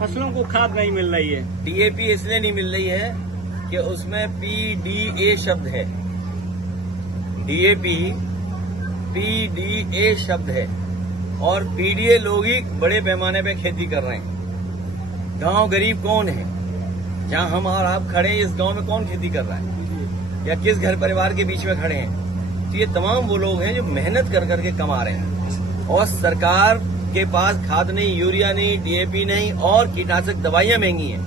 फसलों को खाद नहीं मिल रही है। डीएपी इसलिए नहीं मिल रही है कि उसमें पीडीए शब्द है। डीएपी पीडीए शब्द है और पीडीए लोग ही बड़े पैमाने पे खेती कर रहे हैं। गांव गरीब कौन है? जहां हम और आप खड़े हैं, इस गांव में कौन खेती कर रहा है या किस घर परिवार के बीच में खड़े हैं? तो ये तमाम वो लोग हैं जो मेहनत कर करके कमा रहे हैं और सरकार के पास खाद नहीं, यूरिया नहीं, डीएपी नहीं और कीटनाशक दवाइयां महंगी हैं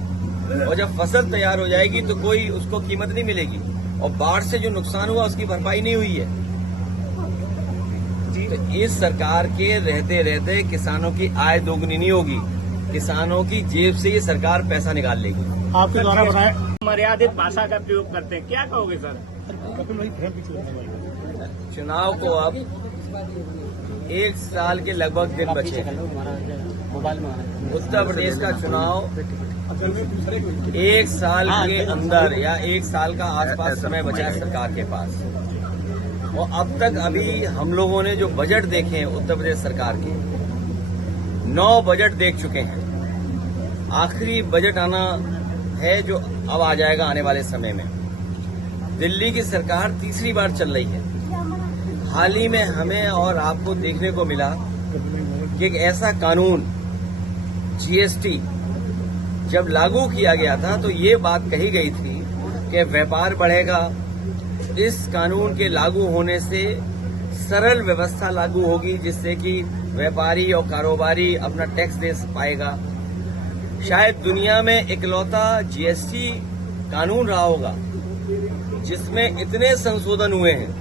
और जब फसल तैयार हो जाएगी तो कोई उसको कीमत नहीं मिलेगी और बाढ़ से जो नुकसान हुआ उसकी भरपाई नहीं हुई है। तो इस सरकार के रहते रहते किसानों की आय दोगुनी नहीं होगी, किसानों की जेब से ये सरकार पैसा निकाल लेगी। आपके द्वारा बताया मर्यादित भाषा का प्रयोग करते हैं, क्या कहोगे सर? चुनाव को अब 1 साल के लगभग दिन बचे हैं। उत्तर प्रदेश का चुनाव 1 साल के अंदर या 1 साल का आसपास समय बचा है सरकार के पास और अब तक अभी हम लोगों ने जो बजट देखे हैं उत्तर प्रदेश सरकार के 9 बजट देख चुके हैं। आखिरी बजट आना है जो अब आ जाएगा आने वाले समय में। दिल्ली की सरकार तीसरी बार चल रही है। हाल ही में हमें और आपको देखने को मिला कि एक ऐसा कानून जीएसटी जब लागू किया गया था तो ये बात कही गई थी कि व्यापार बढ़ेगा, इस कानून के लागू होने से सरल व्यवस्था लागू होगी जिससे कि व्यापारी और कारोबारी अपना टैक्स दे पाएगा। शायद दुनिया में इकलौता जीएसटी कानून रहा होगा जिसमें इतने संशोधन हुए हैं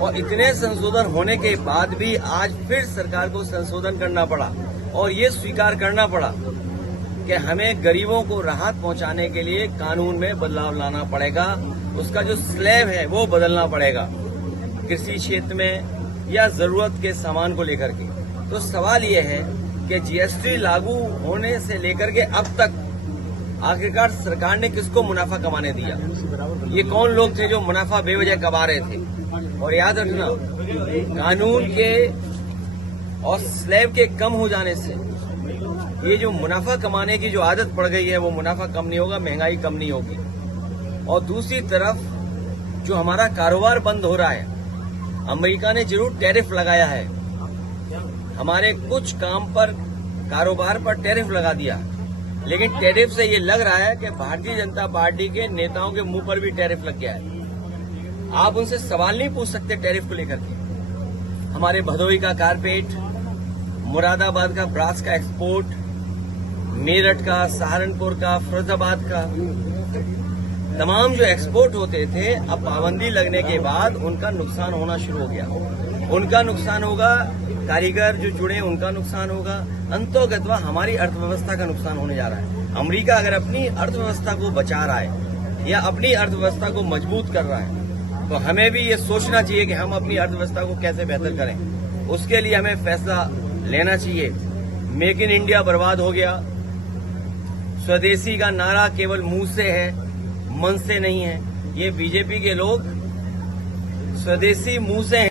और इतने संशोधन होने के बाद भी आज फिर सरकार को संशोधन करना पड़ा और ये स्वीकार करना पड़ा कि हमें गरीबों को राहत पहुंचाने के लिए कानून में बदलाव लाना पड़ेगा, उसका जो स्लैब है वो बदलना पड़ेगा कृषि क्षेत्र में या जरूरत के सामान को लेकर के। तो सवाल ये है कि जीएसटी लागू होने से लेकर के अब तक आखिरकार सरकार ने किसको मुनाफा कमाने दिया? ये कौन लोग थे जो मुनाफा बेवजह कमा रहे थे? और याद रखना, कानून के और स्लैब के कम हो जाने से ये जो मुनाफा कमाने की जो आदत पड़ गई है वो मुनाफा कम नहीं होगा, महंगाई कम नहीं होगी। और दूसरी तरफ जो हमारा कारोबार बंद हो रहा है, अमेरिका ने जरूर टैरिफ लगाया है, हमारे कुछ काम पर कारोबार पर टैरिफ लगा दिया, लेकिन टैरिफ से ये लग रहा है कि भारतीय जनता पार्टी के नेताओं के मुंह पर भी टैरिफ लग गया है। आप उनसे सवाल नहीं पूछ सकते टैरिफ को लेकर के। हमारे भदोही का कारपेट, मुरादाबाद का ब्रास का एक्सपोर्ट, मेरठ का, सहारनपुर का, फिरोजाबाद का, तमाम जो एक्सपोर्ट होते थे अब पाबंदी लगने के बाद उनका नुकसान होना शुरू हो गया। उनका नुकसान होगा, कारीगर जो जुड़े उनका नुकसान होगा, अंतोगत्वा हमारी अर्थव्यवस्था का नुकसान होने जा रहा है। अमेरिका अगर अपनी अर्थव्यवस्था को बचा रहा है या अपनी अर्थव्यवस्था को मजबूत कर रहा है तो हमें भी ये सोचना चाहिए कि हम अपनी अर्थव्यवस्था को कैसे बेहतर करें। उसके लिए हमें फैसला लेना चाहिए। मेक इन इंडिया बर्बाद हो गया, स्वदेशी का नारा केवल मुंह से है, मन से नहीं है। ये बीजेपी के लोग स्वदेशी मुंह से